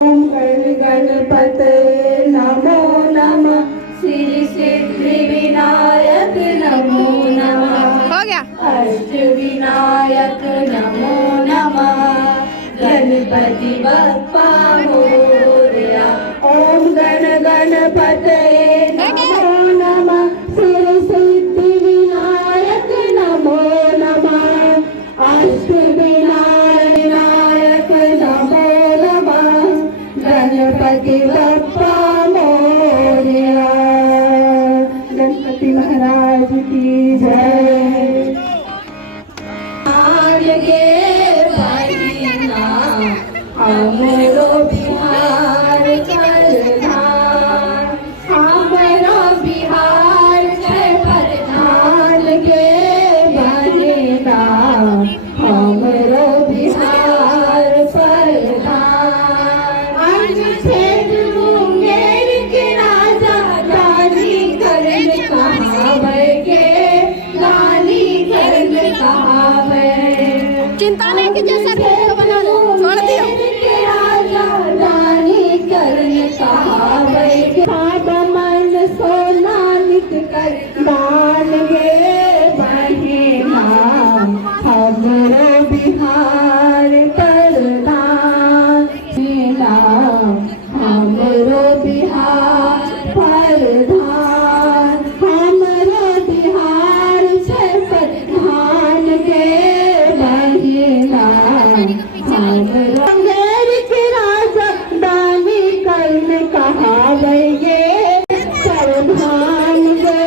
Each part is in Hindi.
ओम गणपतये नमो नमः। श्री सिद्धि विनायक नमो नमः। हो गया। अष्ट विनायक नमो नमः। गणपति बप्पा मोरया। ओम गणपतये नमो नमः। श्री सिद्धि विनायक नमो नमः। अष्ट विनायक नमो नमः। गणपति बप्पा मोरया। गणपति महाराज की जय। आगे बढ़ना हमरो बिहार प्रधान। हमरो बिहार के प्रधान के बनेगा हमरो बिहार प्रधान। क्षेत्र मुंगेर के राजा गाली करन कहावे के गाली करन कहावे। चिंता नहीं कीजिए सर, वीडियो बना लो, छोड़ दियो। के राजा गाली करन कहावे के बाबा मन सोना नित कर दान गे बहेना हमरो बिहार प्रधान। हमरो बिहार प्रधान। हमरो बिहार से प्रधान के बहिना हमरो गंगेर के राजा दानी कर्ण कहावे ये प्रधान के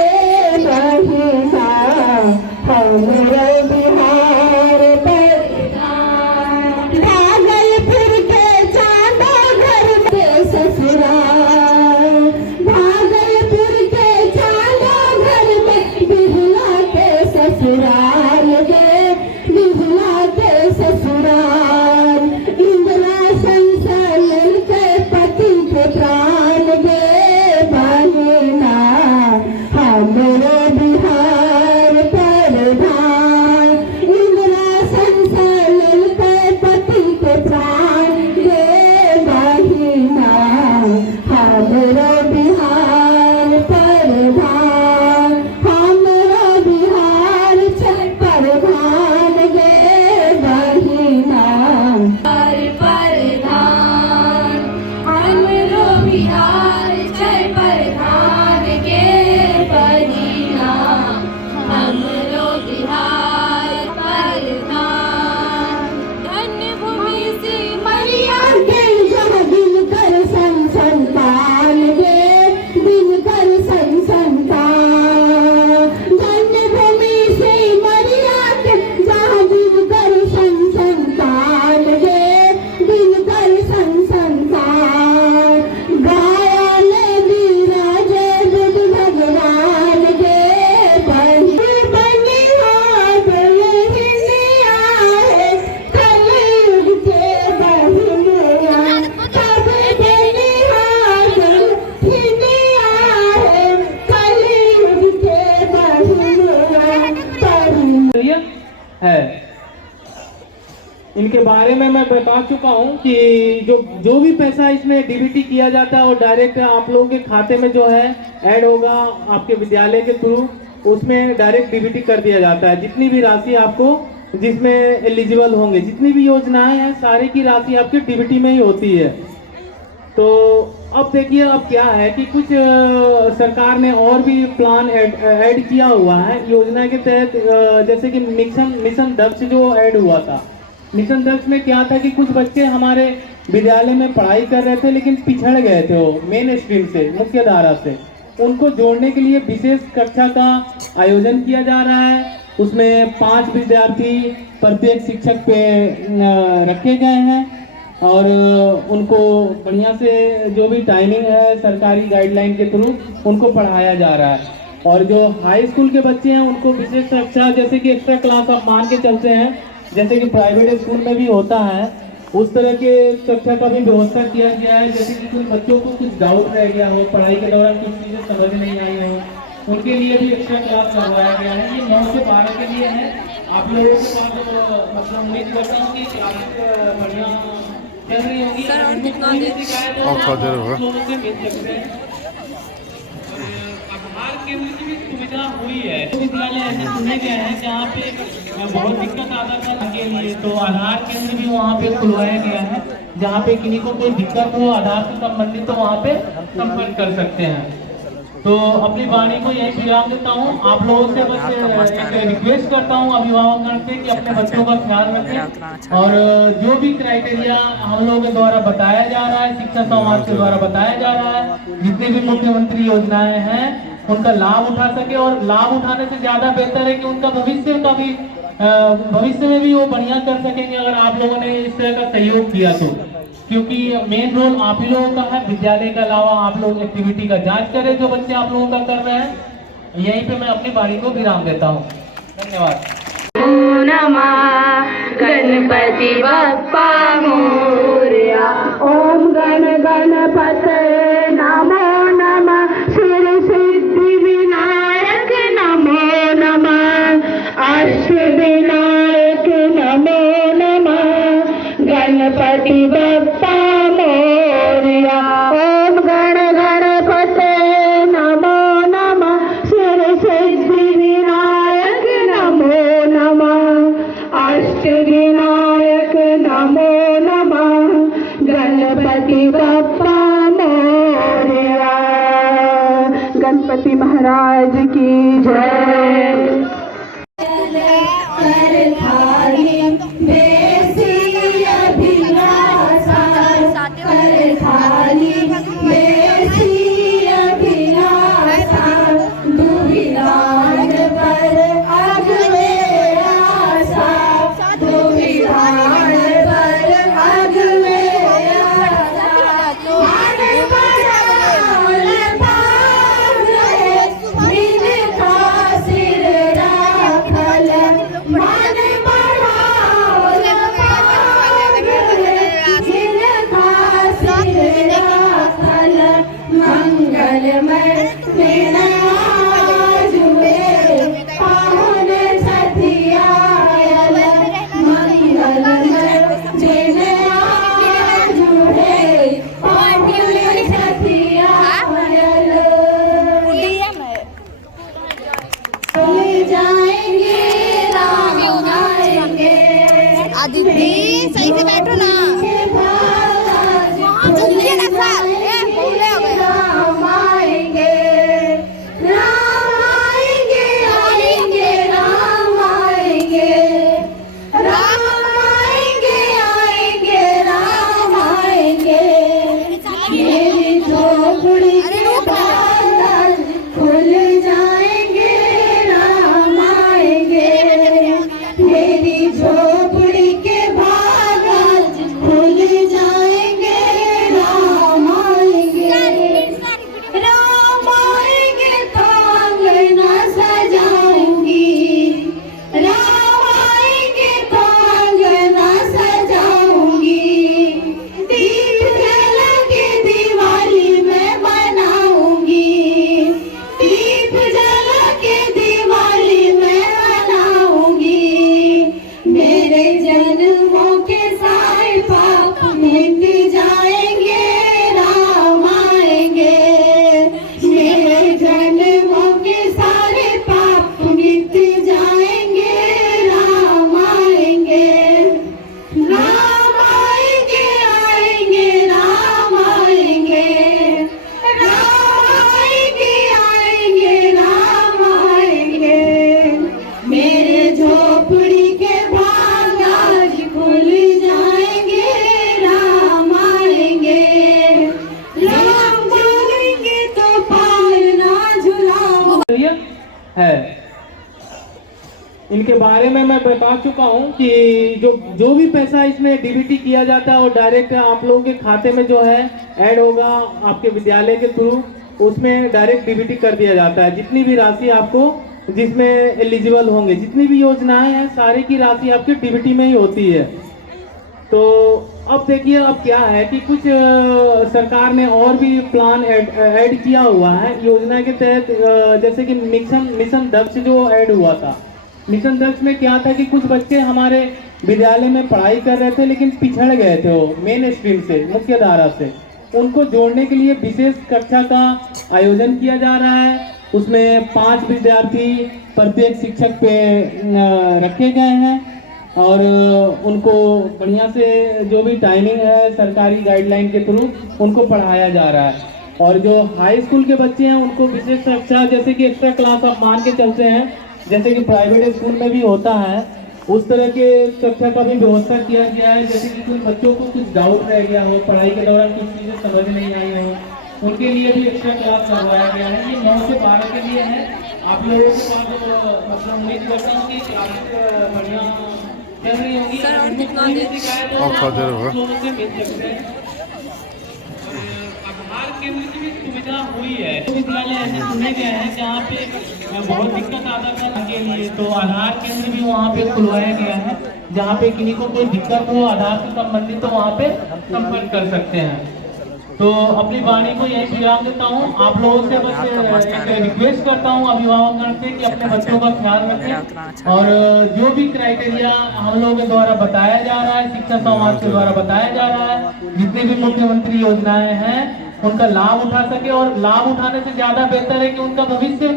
बहिना हमरो बिहार प्रधान। भागलपुर के चांदा घर में ससुराल। भागलपुर के चांदा घर में बिहुला के ससुराल गे बिहुला के ससुराल। इंदिरा संसालन के पति के प्राण गे बहिना हमरो बिहार प्रधान। इंदिरा संसालन के पति के प्राण गे बहिना हमरो बिहार प्रधान। हमरो बिहार प्रधान गे बहिना प्रधान। हमरो बिहार प्रधान के बहिना हमरो बिहार प्रधान। धन्य भूमि से मरिया के जहाँ दिन कर संतान गे दिन कर संतान। धन्य भूमि से मरिया के जहाँ दिन कर संतान गे दिन कर संतान। गाया ले विराजे बुद्ध भगवान गे बनिहार हिंदिया है कलयुग के बहिनिया। तब बनिहार हिंदिया है कलयुग के बहिनिया। है। इनके बारे में मैं बता चुका हूं कि जो भी पैसा इसमें डीबीटी किया जाता है और डायरेक्ट आप लोगों के खाते में जो है ऐड होगा आपके विद्यालय के थ्रू, उसमें डायरेक्ट डीबीटी कर दिया जाता है। जितनी भी राशि आपको जिसमें एलिजिबल होंगे, जितनी भी योजनाएं हैं, सारी की राशि आपकी डीबीटी में ही होती है। तो अब देखिए अब क्या है कि कुछ सरकार ने और भी प्लान ऐड किया हुआ है योजना के तहत। जैसे कि मिशन दक्ष जो ऐड हुआ था। मिशन दक्ष में क्या था कि कुछ बच्चे हमारे विद्यालय में पढ़ाई कर रहे थे लेकिन पिछड़ गए थे वो मेन स्ट्रीम से, मुख्य धारा से। उनको जोड़ने के लिए विशेष कक्षा का आयोजन किया जा रहा है। उसमें 5 विद्यार्थी प्रत्येक शिक्षक पे रखे गए हैं और उनको बढ़िया से जो भी टाइमिंग है सरकारी गाइडलाइन के थ्रू उनको पढ़ाया जा रहा है। और जो हाई स्कूल के बच्चे हैं उनको विशेष कक्षा, जैसे कि एक्स्ट्रा क्लास आप मान के चलते हैं, जैसे कि प्राइवेट स्कूल में भी होता है, उस तरह के कक्षा का भी व्यवस्था किया गया है। जैसे कि कुछ बच्चों को कुछ डाउट रह गया हो, पढ़ाई के दौरान कुछ चीज़ें समझ नहीं आई हो, उनके लिए भी एक्स्ट्रा क्लास करवाया गया है। ये 9 से 12 के लिए है। आप लोगों के पास मतलब उम्मीद करता हूँ कि क्लास बढ़िया चल रही होगी। सर, और इनको कितना कोई भी देर? शिकायत हो और ना, थोड़ा देर आप होगा। लोगों से मिल सकते हैं। और आधार केंद्र की भी सुविधा हुई है। विद्यालय ऐसे चुने गए हैं जहाँ पे बहुत दिक्कत आता था के लिए, तो आधार केंद्र भी वहाँ पे खुलवाया गया है, जहाँ पे किसी को कोई दिक्कत हो आधार से संबंधित तो वहाँ पे संपर्क कर सकते हैं। तो अपनी वाणी को यही विराम देता हूँ। आप लोगों से बस एक रिक्वेस्ट करता हूँ अभिभावकों से कि अपने बच्चों का ख्याल रखें, और जो भी क्राइटेरिया हम लोगों के द्वारा बताया जा रहा है, शिक्षा संवाद के द्वारा बताया जा रहा है, जितनी भी मुख्यमंत्री योजनाएं हैं उनका लाभ उठा सके। और लाभ उठाने से ज्यादा बेहतर है कि उनका भविष्य का भी भविष्य में भी वो बढ़िया कर सकेंगे अगर आप लोगों ने इस तरह का सहयोग किया तो, क्योंकि मेन रोल आप ही लोगों का है। विद्यालय के अलावा आप लोग एक्टिविटी का जांच करें जो बच्चे आप लोगों का कर रहे हैं। यहीं पे मैं अपनी बारी को विराम देता हूँ। धन्यवाद। नमः गणपति बप्पा मोरया। ओम गण गणपतये नमो नमः। सिर सिद्धि विनायक नमो नमः। अष्ट विनायक नमो नमः। गणपति बप्पा मोरया। ओम गण गणपतये नमो नमः। सिर सिद्धि विनायक नमो नमः। अष्ट विनायक नमो नमः। गणपति बप्पा मोरया। गणपति महाराज की जय। कर थाली बेसी अभिलाषा। कर थाली बेसी अभिलाषा। दुविधान पर अगवे आशा। दुविधान पर अगवे आशा। मान बढ़ावल पार है, इनका सिर राखल। मान बढ़ावल पार है, इनका सिर राखल। मंगलमय दिन आज हुए, पाहुन सथियायल। मंगलमय दिन आज हुए, पाहुन सथियायल। ले जाएंगे राम आएंगे। आदित्य सही से बैठो ना। बोलिए ना सर, बोले हो गए। राम आएंगे। राम आएंगे, आएंगे राम आएंगे। राम आएंगे, आएंगे राम आएंगे। मेरी झोपड़ी के बादल खुल जाएंगे, राम आएंगे। मेरी झोपड़ी के बादल खुल जाएंगे, राम आएंगे। राम आएंगे तो अंगना सजाऊंगी। राम आएंगे तो अंगना सजाऊंगी। दीप जला के दिवाली में मनाऊंगी। दीप जला के दिवाली में मनाऊंगी। मेरे जन्मों के सारे पाप मिट जाएंगे, राम आएंगे। मेरे जन्मों के सारे पाप मिट जाएंगे, राम आएंगे। राम आएंगे, आएंगे राम आएंगे। राम आएंगे, आएंगे राम आएंगे। मेरे झोपड़ी के भाग आज खुल जाएंगे, राम आएंगे। राम जाएंगे तो पार ना झुलाओ। है इनके बारे में मैं बता चुका हूँ कि जो भी पैसा इसमें डीबीटी किया जाता है और डायरेक्ट आप लोगों के खाते में जो है ऐड होगा आपके विद्यालय के थ्रू, उसमें डायरेक्ट डीबीटी कर दिया जाता है। जितनी भी राशि आपको जिसमें एलिजिबल होंगे, जितनी भी योजनाएं हैं, सारी की राशि आपकी डीबीटी में ही होती है। तो अब देखिए अब क्या है कि कुछ सरकार ने और भी प्लान ऐड किया हुआ है योजना के तहत, जैसे कि मिशन दक्ष जो ऐड हुआ था। मिशन दक्ष में क्या था कि कुछ बच्चे हमारे विद्यालय में पढ़ाई कर रहे थे लेकिन पिछड़ गए थे वो मेन स्ट्रीम से, मुख्य धारा से। उनको जोड़ने के लिए विशेष कक्षा का आयोजन किया जा रहा है। उसमें 5 विद्यार्थी प्रत्येक शिक्षक पे रखे गए हैं और उनको बढ़िया से जो भी टाइमिंग है सरकारी गाइडलाइन के थ्रू उनको पढ़ाया जा रहा है। और जो हाई स्कूल के बच्चे हैं उनको विशेष कक्षा जैसे कि एक्स्ट्रा क्लास आप मान के चलते हैं, जैसे कि प्राइवेट स्कूल में भी होता है, उस तरह के कक्षा का भी व्यवस्था किया गया है। जैसे कि कुछ बच्चों को कुछ डाउट रह गया हो, पढ़ाई के दौरान कुछ चीज़ें समझ नहीं आई हो, उनके लिए भी एक्स्ट्रा क्लास करवाया गया है। ये 9 से 12 के लिए है। आप लोगों के पास मतलब उम्मीद करता हूँ कि क्लासेस बढ़िया चल रही होगी। लोगों से मिल सकते हैं। आधार केंद्र की भी सुविधा हुई है। विद्यालय ऐसे चुने गए हैं जहाँ पे बहुत दिक्कत आता था के लिए, तो आधार केंद्र भी वहाँ पे खुलवाया गया है। जहाँ पे किसी को कोई दिक्कत हो आधार से संबंधित तो वहाँ पे संपर्क कर सकते हैं। तो अपनी वाणी को यही विराम देता हूँ। आप लोगों से बस एक रिक्वेस्ट करता हूँ अभिभावकगण से कि अपने बच्चों का ख्याल रखें और जो भी क्राइटेरिया हम लोगों के द्वारा बताया जा रहा है, शिक्षा संवाद के द्वारा बताया जा रहा है, जितनी भी मुख्यमंत्री योजनाएं हैं उनका लाभ उठा सके। और लाभ उठाने से ज्यादा बेहतर है कि उनका भविष्य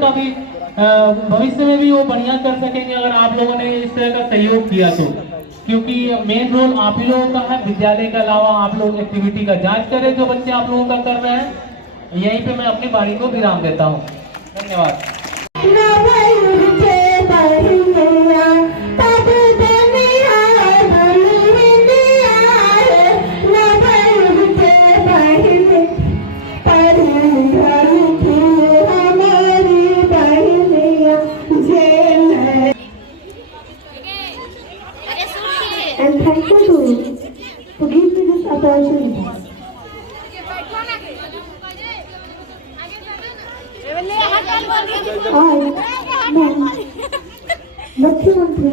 में भी वो बढ़िया कर सकेंगे अगर आप लोगों ने इस तरह का सहयोग किया तो, क्योंकि मेन रोल आप ही लोगों का है। विद्यालय के अलावा आप लोग एक्टिविटी का जांच करें जो बच्चे आप लोगों का कर रहे हैं। यहीं पे मैं अपनी बारी को विराम देता हूँ। धन्यवाद। And thankful to give me this opportunity. मुख्यमंत्री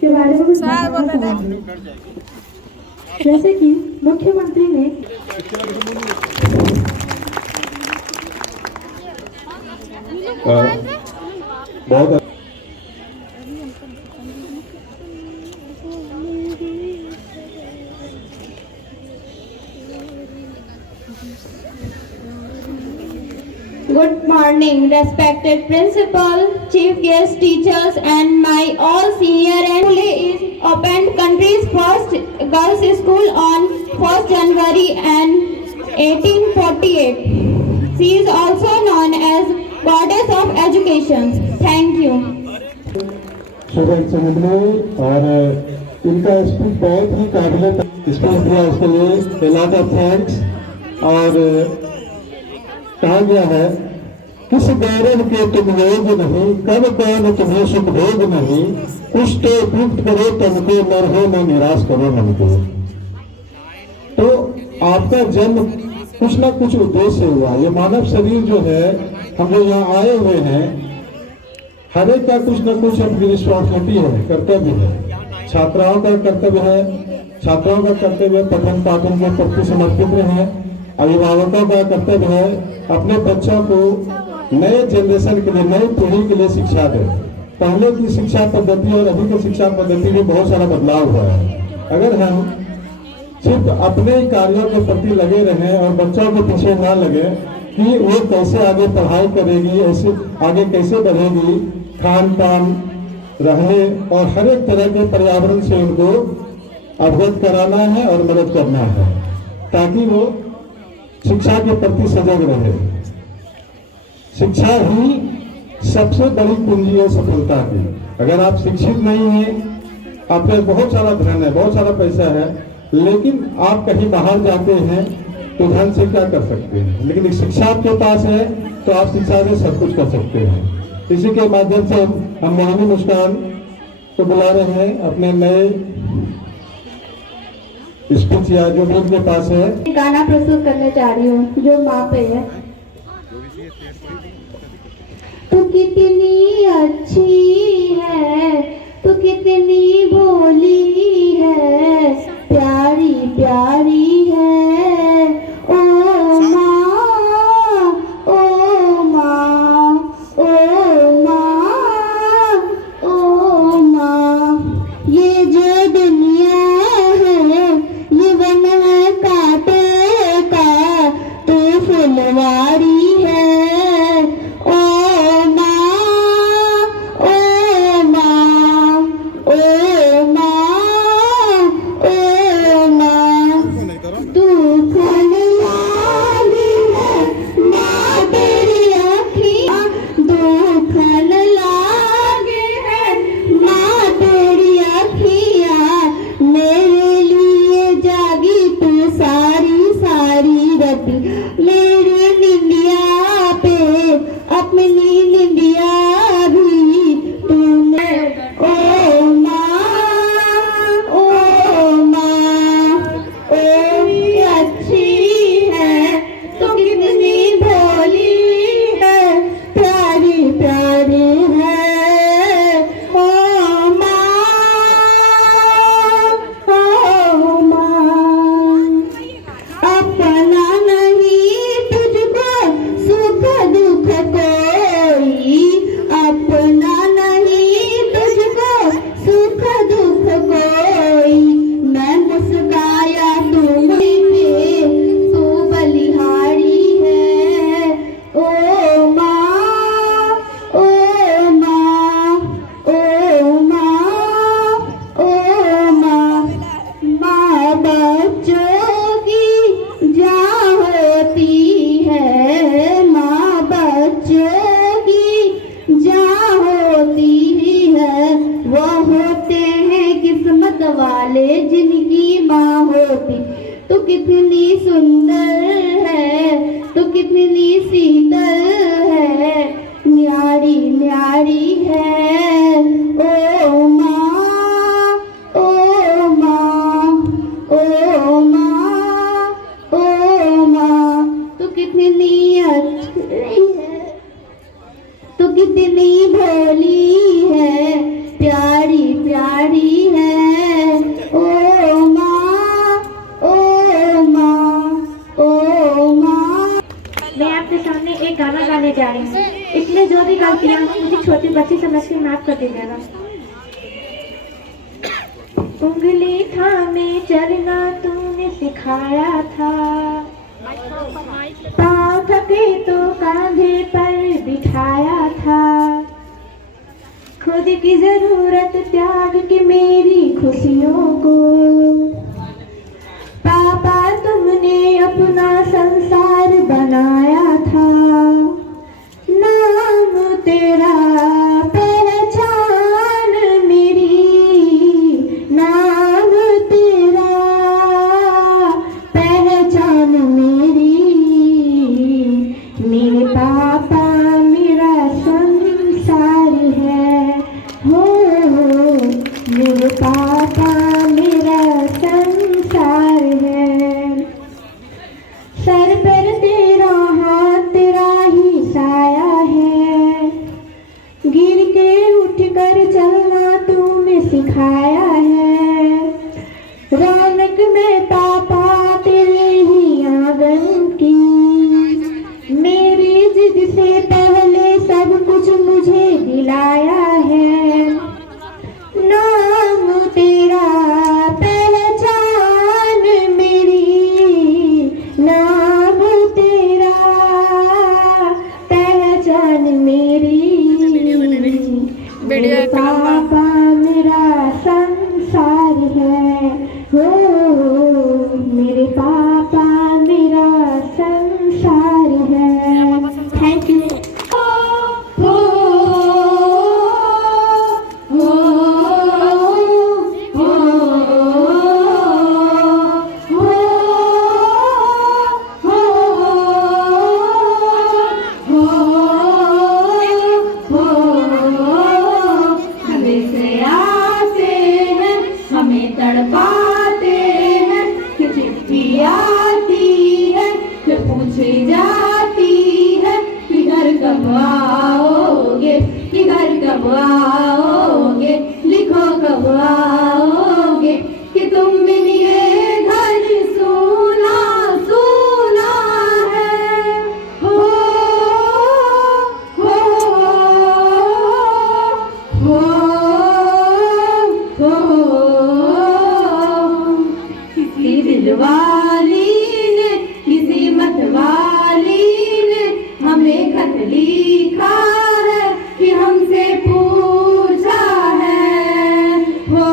के बारे में कुछ बताना चाहूँगी। जैसे कि मुख्यमंत्री ने बहुत Good morning, respected principal, chief guest teachers, and my all senior and school is opened country's first girls' school on 1st January and 1848. She is also known as goddess of education. Thank you. Student समझने और इनका स्पीच बहुत ही काबिल स्पीच दिया, उसके लिए लॉट ऑफ थैंक्स। और कहा गया है किस गौरव के तुम लोग नहीं, कब कौन तुम्हें सुख भोग नहीं, कुछ तो उपयुक्त करो तुमको, न रहो न निराश करो मन को। तो आपका जन्म कुछ ना कुछ उद्देश्य से हुआ। ये मानव शरीर जो है, हम जो यहाँ आए हुए हैं, हर एक का कुछ न कुछ अपनी रिस्पॉन्सिबिलिटी है, कर्तव्य है। छात्राओं का कर्तव्य है, छात्राओं का कर्तव्य पठन पाठन के प्रति समर्पित रहे। अभिभावकों का कर्तव्य है अपने बच्चों को नए जनरेशन के लिए, नई पीढ़ी के लिए शिक्षा दें। पहले की शिक्षा पद्धति और अभी की शिक्षा पद्धति में बहुत सारा बदलाव हुआ है। अगर हम सिर्फ अपने ही कार्यों के प्रति लगे रहें और बच्चों के पीछे ना लगे कि वो कैसे आगे पढ़ाई करेगी, ऐसे आगे कैसे बढ़ेगी, खान पान, रहने और हर एक तरह के पर्यावरण से उनको अवगत कराना है और मदद करना है, ताकि वो शिक्षा के प्रति सजग रहे। शिक्षा ही सबसे बड़ी कुंजी है सफलता की। अगर आप शिक्षित नहीं हैं, आप पे बहुत सारा धन है, बहुत सारा पैसा है, लेकिन आप कहीं बाहर जाते हैं तो धन से क्या कर सकते हैं, लेकिन शिक्षा आपके पास है तो आप शिक्षा से सब कुछ कर सकते हैं। इसी के माध्यम से हम मोहिनी मुस्कान को बुला रहे हैं अपने नए स्पीच या जो भी उनके पास है गाना प्रस्तुत करने जा रही हूँ जो माँ पे है। तू कितनी अच्छी है, तू कितनी भोली है, प्यारी प्यारी है ओ माँ, ओ माँ, ओ माँ, ओ माँ। ये तू कितनी सुंदर है, तू कितनी शीतल है, न्यारी न्यारी है। ओ माँ, ओ माँ, ओ माँ, ओ माँ, तू कितनी अच्छी है, तू कितनी भोली है, प्यारी प्यारी है। ओ माँ, ओ माँ, ओ माँ। मैं आपके सामने एक गाना गाने जा रही हूँ, इसमें जो भी गलतियाँ मुझे छोटी बच्ची समझ के माफ कर दीजिएगा। उंगली थामे चलना तूने सिखाया था, पाँव थके तो कांधे पर बिठाया था, खुद की जरूरत त्याग के मेरी खुशियों को, पापा तुमने अपना संसार बनाया था। नाम तेरा पहचान मेरी, नाम तेरा पहचान मेरी, मेरे पापा मेरा संसार है, हो मेरे पापा मेरा संसार है। सर पर तेरा हाथ तेरा ही साया है, गिर के उठ कर चलना तूने सिखाया है। रौनक में पापा तेरे ही आंगन की, मेरी जिद से पहले सब कुछ मुझे दिलाया है। नाम तेरा पहचान मेरी, नाम तेरा पहचान मेरी, मेरे पापा मेरा संसार है, हो मेरे पापा मेरा संसार है। Thank you. हमें तड़पाते हैं कि चिट्ठी आती है, कि पूछी जाती है कि घर कब आओगे, कि घर कब आओगे, लिखो कब आओगे, कि तुम मिलिए घर सुना सुना है। हो किसी दिलवाली ने, किसी मतवाली ने हमें खत लिखा है कि हमसे पूछा है। हो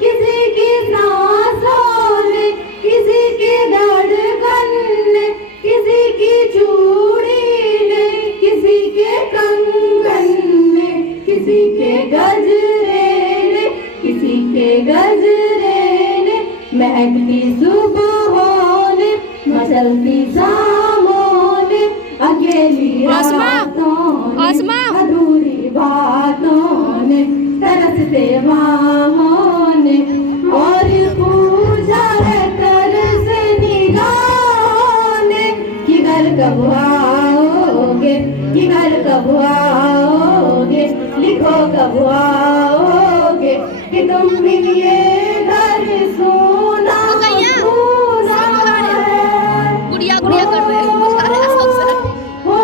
किसी की सांसों ने, किसी की धड़कन ने, किसी की चूड़ी ने, किसी के कंगन ने, किसी के गजरे ने, किसी के गजरे ने, महकती सुबहों ने, मचलती शामों ने, अकेली रातों ने, अधूरी बातों ने, तरसते माहों ने, और पूछा है तरस निगाहों ने कि घर कब आओगे, कि घर कब आओगे, लिखो कब आओगे, कि तुम मिलिए घर सोना सोना है। गुड़िया गुड़िया कर रहे हैं, हो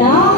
ना